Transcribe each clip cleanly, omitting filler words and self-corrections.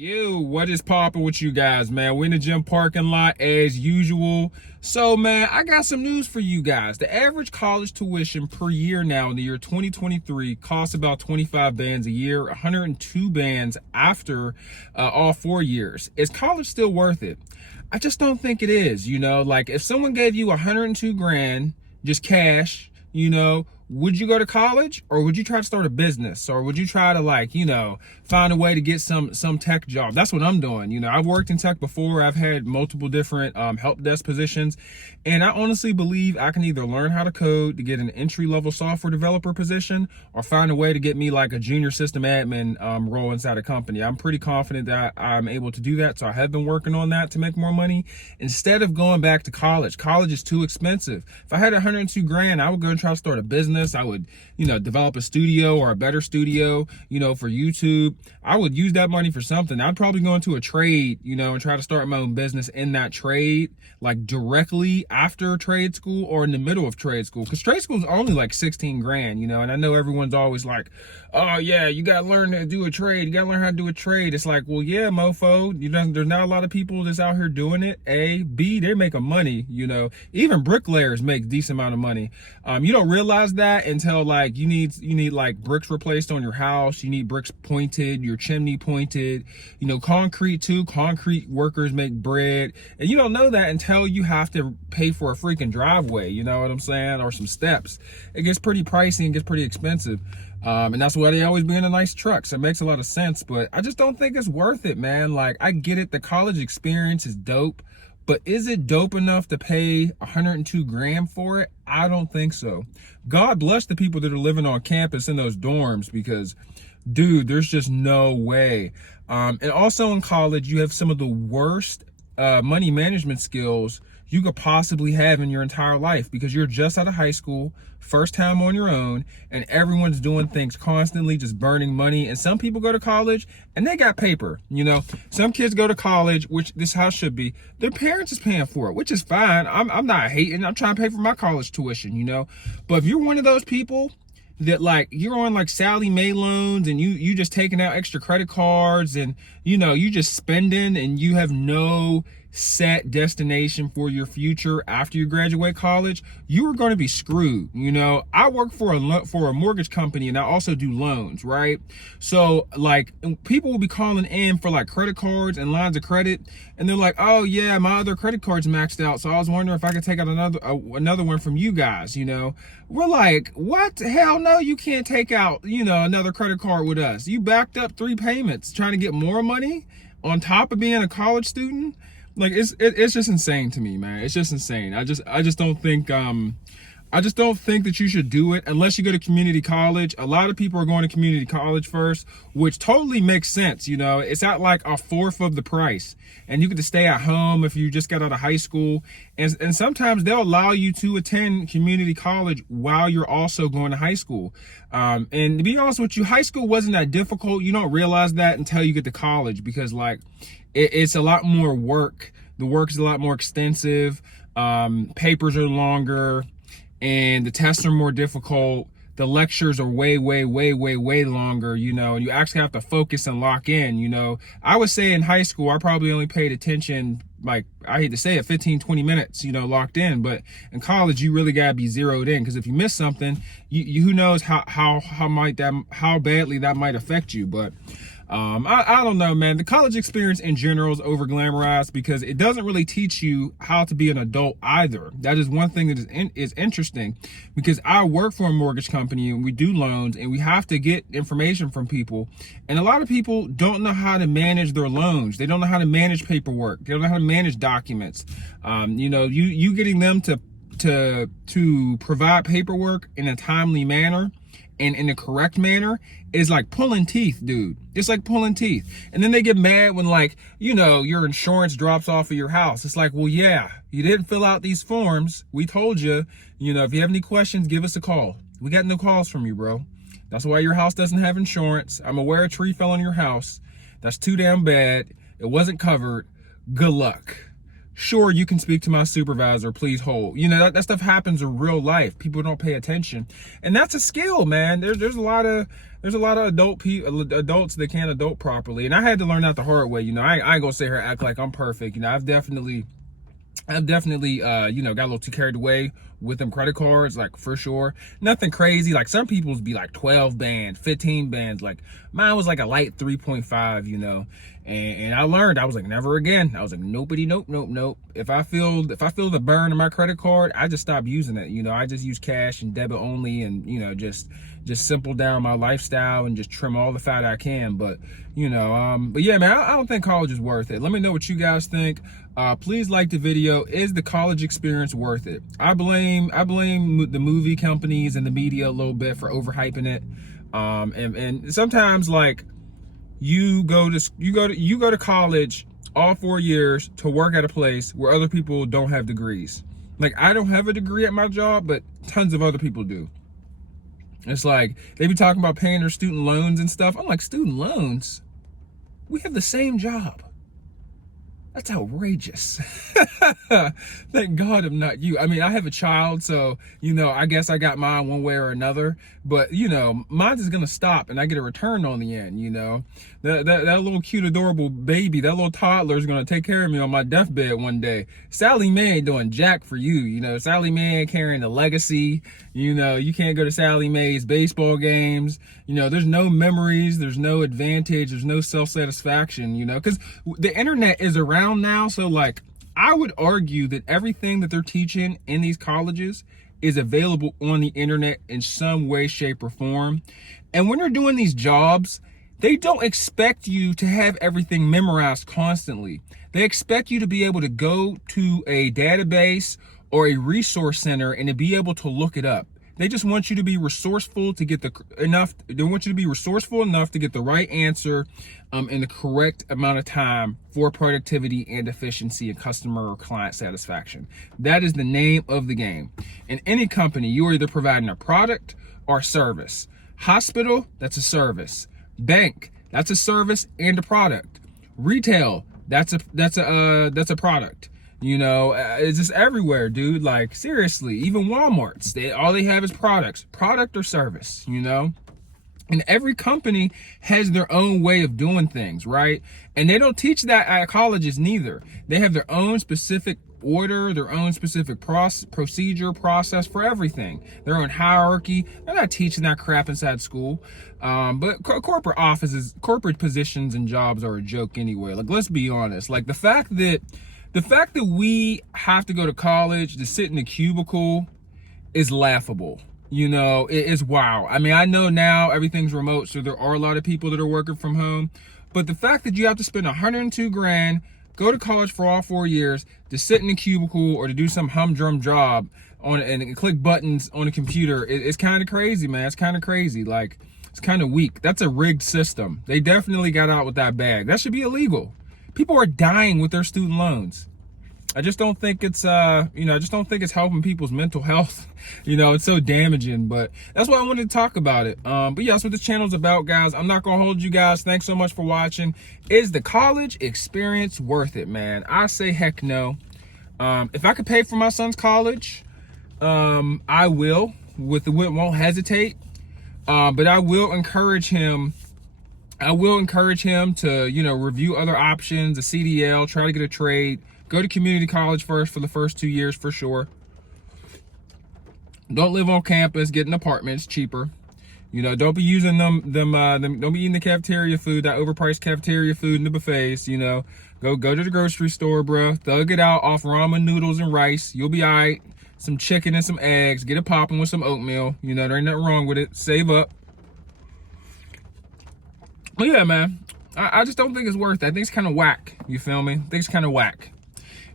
Yo, what is poppin' with you guys, man? We're in the gym parking lot as usual. So, man, I got some news for you guys. The average college tuition per year now in the year 2023 costs about 25 bands a year, 102 bands after all 4 years. Is college still worth it? I just don't think it is. Like if someone gave you 102 grand, just cash, would you go to college, or would you try to start a business, or would you try to find a way to get some tech job? That's what I'm doing. I've worked in tech before. I've had multiple different help desk positions, and I honestly believe I can either learn how to code to get an entry-level software developer position, or find a way to get me like a junior system admin role inside a company. I'm pretty confident that I'm able to do that, so I have been working on that to make more money instead of going back to college. College is too expensive. If I had 102 grand, I would go and try to start a business. I would, develop a studio or a better studio, for YouTube. I would use that money for something. I'd probably go into a trade, and try to start my own business in that trade, like directly after trade school or in the middle of trade school. Because trade school is only like 16 grand, and I know everyone's always like, oh yeah, you got to learn to do a trade. You got to learn how to do a trade. It's like, well, yeah, mofo, there's not a lot of people that's out here doing it. A, B, they're making money, even bricklayers make decent amount of money. You don't realize that until like you need like bricks replaced on your house. You need bricks pointed, your chimney pointed, concrete too. Concrete workers make bread, and you don't know that until you have to pay for a freaking driveway, you know what I'm saying, or some steps. It gets pretty pricey and gets pretty expensive. And that's why they always be in the nice trucks. It makes a lot of sense, but I just don't think it's worth it, man. Like, I get it, the college experience is dope, but is it dope enough to pay 102 grand for it? I don't think so. God bless the people that are living on campus in those dorms, because, dude, there's just no way. And also in college, you have some of the worst money management skills you could possibly have in your entire life, because you're just out of high school, first time on your own, and everyone's doing things constantly, just burning money. And some people go to college and they got paper. Some kids go to college, which this house should be, their parents is paying for it, which is fine. I'm not hating. I'm trying to pay for my college tuition, but if you're one of those people that like you're on like Sally Mae loans, and you just taking out extra credit cards, and you just spending, and you have no set destination for your future after you graduate college, you are going to be screwed. I work for a mortgage company, and I also do loans, right? So like people will be calling in for like credit cards and lines of credit, and they're like, oh yeah, my other credit card's maxed out, so I was wondering if I could take out another one from you guys. We're like, what? Hell no, you can't take out another credit card with us. You backed up 3 payments trying to get more money on top of being a college student. Like, it's just insane to me, man. It's just insane. I just don't think that you should do it unless you go to community college. A lot of people are going to community college first, which totally makes sense. It's at like a fourth of the price, and you get to stay at home if you just got out of high school. And sometimes they'll allow you to attend community college while you're also going to high school. And to be honest with you, high school wasn't that difficult. You don't realize that until you get to college, because like it's a lot more work. The work is a lot more extensive. Papers are longer, and the tests are more difficult. The lectures are way longer, and you actually have to focus and lock in. I would say in high school, I probably only paid attention, like, I hate to say it, 15-20 minutes, locked in. But in college, you really gotta be zeroed in, because if you miss something, you who knows how badly that might affect you. But I don't know, man. The college experience in general is over glamorized, because it doesn't really teach you how to be an adult either. That is one thing that is interesting, because I work for a mortgage company, and we do loans, and we have to get information from people. And a lot of people don't know how to manage their loans. They don't know how to manage paperwork. They don't know how to manage documents. You getting them to provide paperwork in a timely manner and in the correct manner is like pulling teeth, dude. It's like pulling teeth. And then they get mad when, like, your insurance drops off of your house. It's like, well, yeah, you didn't fill out these forms. We told you, if you have any questions, give us a call. We got no calls from you, bro. That's why your house doesn't have insurance. I'm aware a tree fell on your house. That's too damn bad. It wasn't covered. Good luck. Sure, you can speak to my supervisor, please hold. You know, that stuff happens in real life. People don't pay attention. And that's a skill, man. There's a lot of adults that can't adult properly. And I had to learn that the hard way. You know, I ain't gonna sit here and act like I'm perfect. You know, I've definitely you know, got a little too carried away with them credit cards, like, for sure. Nothing crazy. Like, some people's be like 12 bands, 15 bands. Like, mine was like a light 3.5, you know. And I learned, I was like, never again. I was like, nope. If I feel the burn in my credit card, I just stop using it. You know, I just use cash and debit only, and, you know, just simple down my lifestyle and just trim all the fat I can. But, you know, but yeah, man, I don't think college is worth it. Let me know what you guys think. Please like the video. Is the college experience worth it? I blame the movie companies and the media a little bit for overhyping it. And sometimes, like, you go to college all 4 years to work at a place where other people don't have degrees. Like, I don't have a degree at my job, but tons of other people do. It's like, they be talking about paying their student loans and stuff. I'm like, student loans? We have the same job. That's outrageous. Thank God I'm not you. I mean, I have a child, so, you know, I guess I got mine one way or another. But, you know, mine's is going to stop and I get a return on the end, you know. That little cute, adorable baby, that little toddler is going to take care of me on my deathbed one day. Sally Mae ain't doing jack for you, you know. Sally Mae ain't carrying a legacy. You know, you can't go to Sally Mae's baseball games. You know, there's no memories. There's no advantage. There's no self-satisfaction, you know, because the internet is around now. So, like, I would argue that everything that they're teaching in these colleges is available on the internet in some way, shape, or form. And when you're doing these jobs, they don't expect you to have everything memorized constantly. They expect you to be able to go to a database or a resource center and to be able to look it up. They just want you to be resourceful to get they want you to be resourceful enough to get the right answer in the correct amount of time for productivity and efficiency and customer or client satisfaction. That is the name of the game. In any company, you're either providing a product or service. Hospital, that's a service. Bank, that's a service and a product. Retail, that's a product. You know, it's just everywhere, dude. Like, seriously, even Walmart's, all they have is product or service, you know. And every company has their own way of doing things, right? And they don't teach that at colleges neither. They have their own specific order, their own specific procedure, process for everything, their own hierarchy. They're not teaching that crap inside school. But corporate offices, corporate positions and jobs are a joke anyway. Like, let's be honest. Like, the fact that we have to go to college to sit in a cubicle is laughable. You know, it is wow. I mean, I know now everything's remote, so there are a lot of people that are working from home. But the fact that you have to spend 102 grand, go to college for all 4 years, to sit in a cubicle or to do some humdrum job and click buttons on a computer, it's kind of crazy, man. It's kind of crazy. Like, it's kind of weak. That's a rigged system. They definitely got out with that bag. That should be illegal. People are dying with their student loans. I just don't think it's, you know, I just don't think it's helping people's mental health. You know, it's so damaging, but that's why I wanted to talk about it. But yeah, that's what this channel's about, guys. I'm not going to hold you guys. Thanks so much for watching. Is the college experience worth it, man? I say heck no. If I could pay for my son's college, I will. Won't hesitate. But I will encourage him to, you know, review other options, a CDL, try to get a trade, go to community college first for the first 2 years for sure. Don't live on campus, get an apartment, it's cheaper. You know, don't be using don't be eating the cafeteria food, that overpriced cafeteria food in the buffets, you know. Go to the grocery store, bro. Thug it out off ramen noodles and rice. You'll be all right. Some chicken and some eggs. Get it popping with some oatmeal. You know, there ain't nothing wrong with it. Save up. But yeah, man, I just don't think it's worth it. I think it's kind of whack. You feel me? I think it's kind of whack.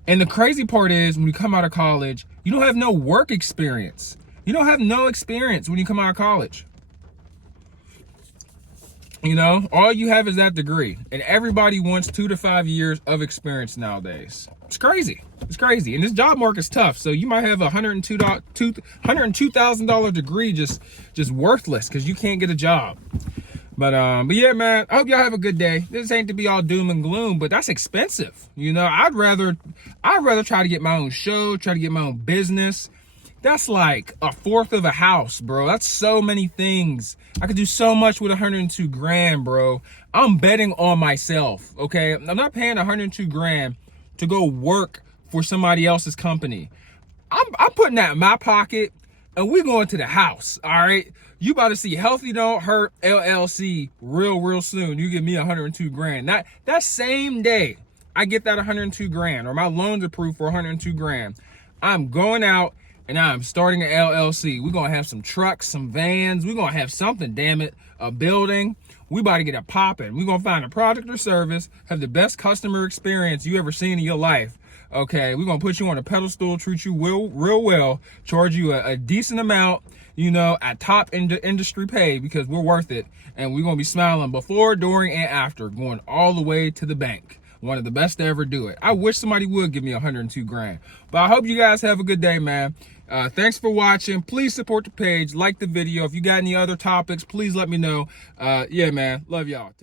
And the crazy part is, when you come out of college, you don't have no work experience. You don't have no experience when you come out of college. You know, all you have is that degree. And everybody wants 2 to 5 years of experience nowadays. It's crazy. It's crazy. And this job market's tough. So you might have a $102,000 degree just worthless because you can't get a job. But yeah, man, I hope y'all have a good day. This ain't to be all doom and gloom, but that's expensive. You know, I'd rather try to get my own show, try to get my own business. That's like a fourth of a house, bro. That's so many things. I could do so much with 102 grand, bro. I'm betting on myself, okay? I'm not paying 102 grand to go work for somebody else's company. I'm putting that in my pocket, and we're going to the house, all right? You about to see Healthy Don't Hurt LLC real soon. You give me 102 grand. That same day I get that 102 grand, or my loan's approved for 102 grand, I'm going out and I'm starting an LLC. We're going to have some trucks, some vans. We're going to have something, damn it, a building. We about to get it popping. We're going to find a product or service, have the best customer experience you ever seen in your life. Okay, we're going to put you on a pedestal, treat you real well, charge you a decent amount, you know, at top industry pay, because we're worth it. And we're going to be smiling before, during, and after, going all the way to the bank. One of the best to ever do it. I wish somebody would give me 102 grand. But I hope you guys have a good day, man. Thanks for watching. Please support the page, like the video. If you got any other topics, please let me know. Yeah, man. Love y'all.